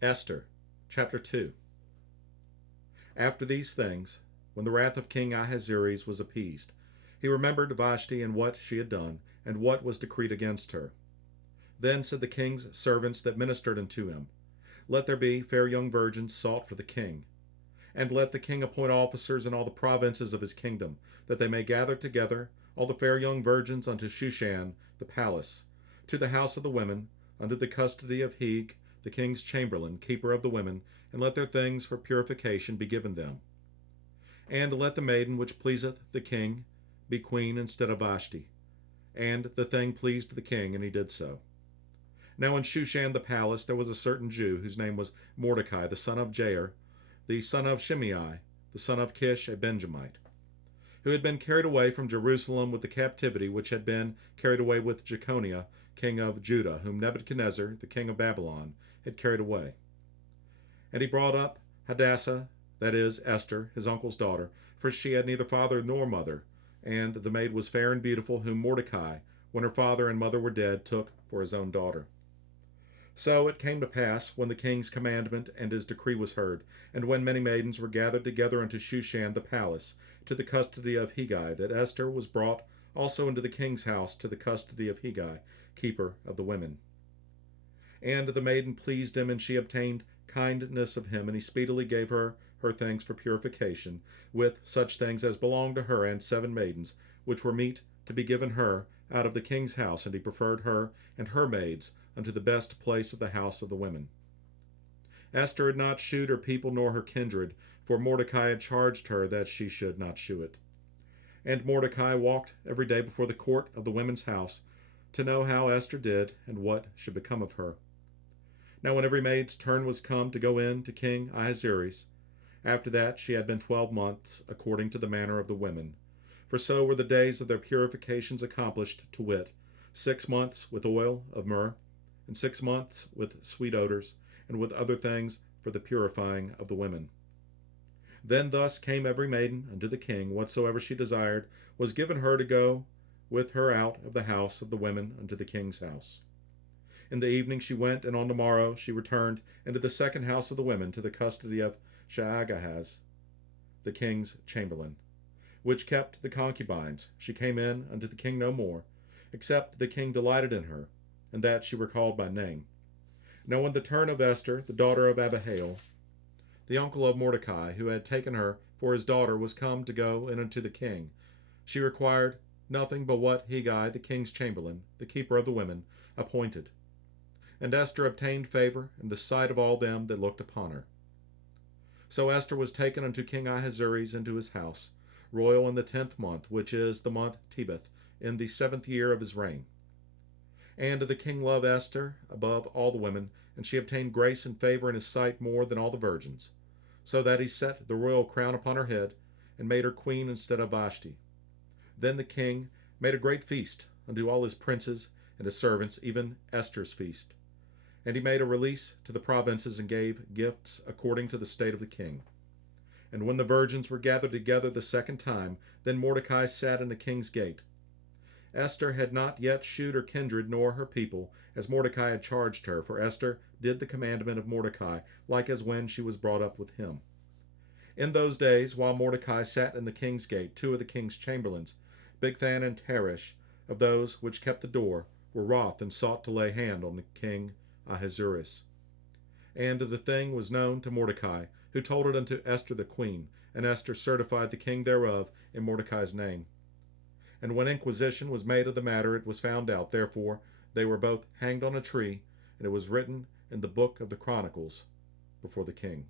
Esther, chapter 2. After these things, when the wrath of King Ahasuerus was appeased, he remembered Vashti and what she had done, and what was decreed against her. Then said the king's servants that ministered unto him, Let there be fair young virgins sought for the king, and let the king appoint officers in all the provinces of his kingdom, that they may gather together all the fair young virgins unto Shushan the palace, to the house of the women, under the custody of Heg, the king's chamberlain, keeper of the women, and let their things for purification be given them. And let the maiden which pleaseth the king be queen instead of Vashti. And the thing pleased the king, and he did so. Now in Shushan the palace there was a certain Jew, whose name was Mordecai, the son of Jair, the son of Shimei, the son of Kish, a Benjamite, who had been carried away from Jerusalem with the captivity which had been carried away with Jeconiah, king of Judah, whom Nebuchadnezzar, the king of Babylon, had carried away. And he brought up Hadassah, that is, Esther, his uncle's daughter, for she had neither father nor mother, and the maid was fair and beautiful, whom Mordecai, when her father and mother were dead, took for his own daughter. So it came to pass, when the king's commandment and his decree was heard, and when many maidens were gathered together unto Shushan the palace, to the custody of Hegai, that Esther was brought also into the king's house to the custody of Hegai, keeper of the women. And the maiden pleased him, and she obtained kindness of him, and he speedily gave her things for purification, with such things as belonged to her and 7 maidens, which were meet to be given her out of the king's house, and he preferred her and her maids unto the best place of the house of the women. Esther had not shewed her people nor her kindred, for Mordecai had charged her that she should not shew it. And Mordecai walked every day before the court of the women's house, to know how Esther did, and what should become of her. Now when every maid's turn was come to go in to King Ahasuerus, after that she had been 12 months, according to the manner of the women. For so were the days of their purifications accomplished, to wit, 6 months with oil of myrrh, and 6 months with sweet odors, and with other things for the purifying of the women. Then thus came every maiden unto the king, whatsoever she desired was given her to go with her out of the house of the women unto the king's house. In the evening she went, and on the morrow she returned into the second house of the women, to the custody of Shaagahaz, the king's chamberlain, which kept the concubines. She came in unto the king no more, except the king delighted in her, and that she were called by name. Now when the turn of Esther, the daughter of Abihail, the uncle of Mordecai, who had taken her for his daughter, was come to go in unto the king, she required nothing but what Hegai, the king's chamberlain, the keeper of the women, appointed. And Esther obtained favor in the sight of all them that looked upon her. So Esther was taken unto King Ahasuerus into his house, royal in the 10th month, which is the month Tebeth, in the 7th year of his reign. And the king loved Esther above all the women, and she obtained grace and favor in his sight more than all the virgins, so that he set the royal crown upon her head, and made her queen instead of Vashti. Then the king made a great feast unto all his princes and his servants, even Esther's feast. And he made a release to the provinces, and gave gifts according to the state of the king. And when the virgins were gathered together the second time, then Mordecai sat in the king's gate. Esther had not yet shewed her kindred nor her people, as Mordecai had charged her, for Esther did the commandment of Mordecai, like as when she was brought up with him. In those days, while Mordecai sat in the king's gate, 2 of the king's chamberlains, Bigthan and Teresh, of those which kept the door, were wroth, and sought to lay hand on the king Ahasuerus. And the thing was known to Mordecai, who told it unto Esther the queen, and Esther certified the king thereof in Mordecai's name. And when inquisition was made of the matter, it was found out. Therefore they were both hanged on a tree, and it was written in the book of the Chronicles before the king.